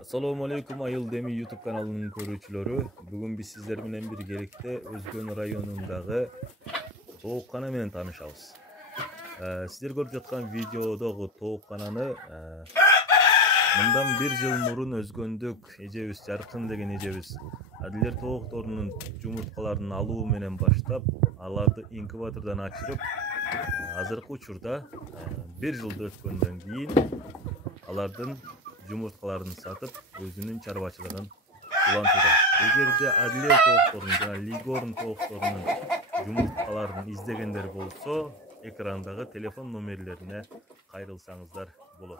Assalamu alaikum Ayıl Demi YouTube kanalının көрүүчүлөрү. Бүгүн биз сиздер менен биргеликте Өзгөн районундагы тооккана менен таанышабыз. Сиздер көрүп жаткан видеодогу тооккананы мындан 1 жыл мурун Өзгөндүк эжебиз Жаркын деген эжебиз Адилер тоокторунун жумурткаларын алуу менен баштап, аларды инкубатордон ачырып, азыркы учурда 1 жылды өткөндөн кийин алардын жумурткаларын сатып, өзүнүн чарбачылыгын улантууда. Эгерде Адилер тоокторунун жана Лигорн тоокторунун жумурткаларын издегендер болсо, экрандагы телефон номерлерине кайрылсаңыздар болот.